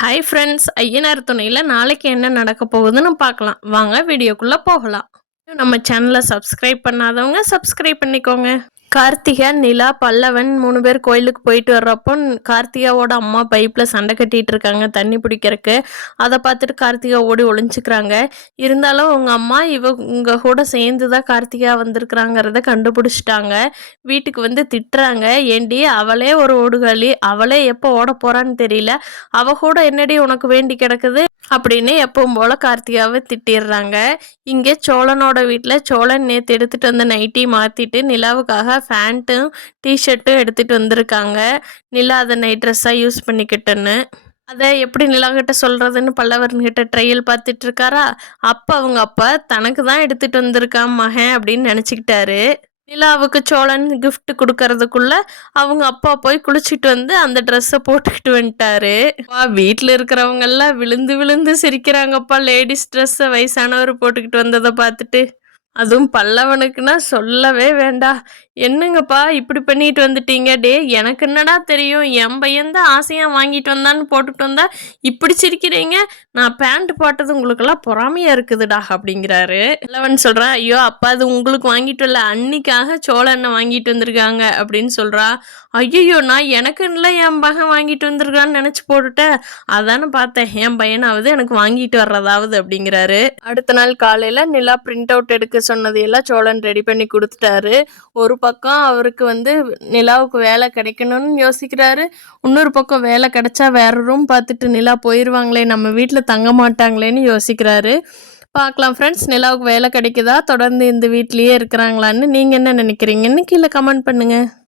Hi friends, Ayyanar துணையில் நாளைக்கு என்ன நடக்க போகுதுன்னு பார்க்கலாம். வாங்க வீடியோக்குள்ளே போகலாம். நம்ம சேனலை சப்ஸ்கிரைப் பண்ணாதவங்க சப்ஸ்கிரைப் பண்ணிக்கோங்க. கார்த்திகா, நிலா, பல்லவன் 3 பேர் கோயிலுக்கு போயிட்டு வர்றப்போ கார்த்திகாவோட அம்மா பைப்பில் சண்டை கட்டிகிட்டு இருக்காங்க தண்ணி பிடிக்கிறதுக்கு. அதை பார்த்துட்டு கார்த்திகா ஓடி ஒளிஞ்சிக்கிறாங்க. இருந்தாலும் அவங்க அம்மா இவங்க கூட சேர்ந்து தான் கார்த்திகா வந்திருக்கிறாங்கிறத கண்டுபிடிச்சிட்டாங்க. வீட்டுக்கு வந்து திட்டுறாங்க. ஏண்டி அவளே ஒரு ஓடுகாலி, அவளே எப்போ ஓட போகிறான்னு தெரியல, அவ கூட என்னடி உனக்கு வேண்டி கிடக்குது அப்படின்னு எப்பவும் போல் கார்த்திகாவை திட்டிடுறாங்க. இங்கே சோழனோட வீட்டில் சோழன் நேற்று எடுத்துகிட்டு வந்த நைட்டி மாற்றிட்டு நிலாவுக்காக ஃபேண்ட்டும் டிஷர்ட்டும் எடுத்துகிட்டு வந்திருக்காங்க. நிலா அதை நைட் ட்ரெஸ்ஸாக யூஸ் பண்ணிக்கிட்டேன்னு அதை எப்படி நிலாக்கிட்ட சொல்கிறதுன்னு பல்லவர்கிட்ட ட்ரையல் பார்த்துட்டு இருக்காரா. அப்போ அவங்க அப்பா தனக்கு தான் எடுத்துகிட்டு வந்திருக்கான் மகன் அப்படின்னு நினச்சிக்கிட்டாரு. நிலாவுக்கு சோழன் கிஃப்ட் கொடுக்கறதுக்குள்ள அவங்க அப்பா போய் குளிச்சுட்டு வந்து அந்த ட்ரெஸ்ஸை போட்டுக்கிட்டு வந்துட்டாரு. வீட்டில் இருக்கிறவங்க எல்லாம் விழுந்து விழுந்து சிரிக்கிறாங்கப்பா. லேடிஸ் ட்ரெஸ்ஸை வயசானவர் போட்டுக்கிட்டு வந்ததை பார்த்துட்டு. அதுவும் பல்லவனுக்குன்னா சொல்லவே வேண்டாம். என்னங்கப்பா இப்படி பண்ணிட்டு வந்துட்டீங்க? டே, எனக்கு என்னடா தெரியும், என் பையன்தான் ஆசையாக வாங்கிட்டு வந்தான்னு போட்டுட்டு வந்தா இப்படி சிரிக்கிறீங்க. நான் பேண்ட் போட்டது உங்களுக்கெல்லாம் பொறாமையாக இருக்குதுடா அப்படிங்கிறாரு. பல்லவன் சொல்கிறா, ஐயோ அப்பா அது உங்களுக்கு வாங்கிட்டு வரல, அன்னிக்காக சோழ எண்ணெய் வாங்கிட்டு வந்திருக்காங்க அப்படின்னு சொல்கிறா. ஐயோ, நான் எனக்குன்னு என் மகன் வாங்கிட்டு வந்திருக்கான்னு நினச்சி போட்டுட்டேன். அதானே பார்த்தேன், என் பையனாவது எனக்கு வாங்கிட்டு வர்றதாவது அப்படிங்கிறாரு. அடுத்த நாள் காலையில் நிலா பிரிண்ட் அவுட் எடுக்க சொன்னதையெல்லாம் சோழன் ரெடி பண்ணி கொடுத்துட்டாரு. ஒரு பக்கம் அவருக்கு வந்து நிலாவுக்கு வேலை கிடைக்கணும்னு யோசிக்கிறாரு. இன்னொரு பக்கம் வேலை கிடைச்சா வேற ரூம் பார்த்துட்டு நிலா போயிடுவாங்களே, நம்ம வீட்டில் தங்க மாட்டாங்களேன்னு யோசிக்கிறாரு. பார்க்கலாம் ஃப்ரெண்ட்ஸ், நிலாவுக்கு வேலை கிடைக்குதா, தொடர்ந்து இந்த வீட்லேயே இருக்கிறாங்களான்னு நீங்கள் என்ன நினைக்கிறீங்கன்னு கீழே கமெண்ட் பண்ணுங்கள்.